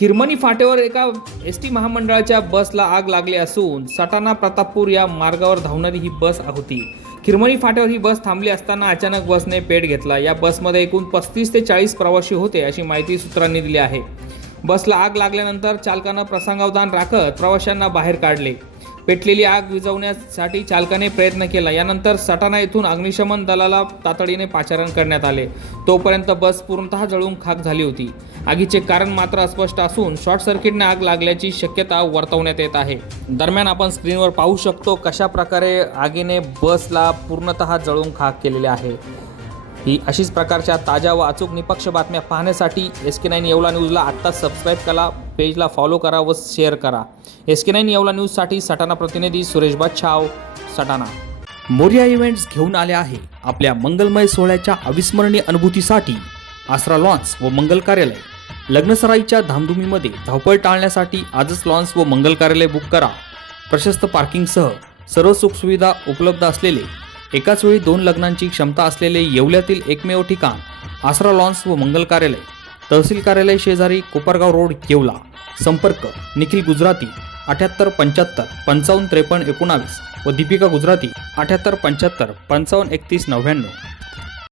खिरमणी फाट्यावर एका S T महामंडळाच्या बसला आग लागली असून सटाणा प्रतापपूर या मार्गावर धावणारी ही बस होती खिरमणी फाट्यावर ही बस थांबली असताना अचानक बसने पेट घेतला. या बसमध्ये एकूण पस्तीस ते चाळीस प्रवासी होते अशी माहिती सूत्रांनी दिली आहे. बसला आग लागल्यानंतर चालकानं प्रसंगावधान राखत प्रवाशांना बाहेर काढले. पेटलेली आग विझवण्यासाठी चालकाने प्रयत्न केला. यानंतर सटाणा येथून अग्निशमन दलाला तातडीने पाचारण करण्यात आले. तोपर्यंत बस पूर्णतः जळून खाक झाली होती. आगीचे कारण मात्र अस्पष्ट असून शॉर्ट सर्किटने आग लागल्याची शक्यता वर्तवण्यात येत आहे. दरम्यान आपण स्क्रीनवर पाहू शकतो कशा प्रकारे आगीने बसला पूर्णतः जळून खाक केलेले आहे. ही अशीच प्रकारच्या ताज्या व अचूक निपक्ष बातम्या पाहण्यासाठी एस के नाईन येवला न्यूजला आत्ताच सबस्क्राईब करा. पेजला फॉलो करा व शेअर करा. एस के नाईन येवला न्यूजसाठी सटाणा प्रतिनिधी सुरेश बादशाव सटाणा. मोर्या इव्हेंट्स घेऊन आले आहे आपल्या मंगलमय सोहळ्याच्या अविस्मरणीय अनुभूतीसाठी आसरा लॉन्स व मंगल कार्यालय. लग्नसराईच्या धामधुमीमध्ये धावपळ टाळण्यासाठी आजच लॉन्स व मंगल कार्यालय बुक करा. प्रशस्त पार्किंगसह सर्व सुखसुविधा उपलब्ध असलेले एकाच वेळी दोन लग्नांची क्षमता असलेले येवल्यातील एकमेव ठिकाण आसरा लॉन्स व मंगल कार्यालय. तहसील कार्यालय शेजारी कोपरगाव रोड येवला. संपर्क निखिल गुजराती अठ्याहत्तर पंच्याहत्तर पंचावन्न त्रेपन्न एकोणावीस व दीपिका गुजराती अठ्याहत्तर पंच्याहत्तर पंचावन्न एकतीस नव्याण्णव.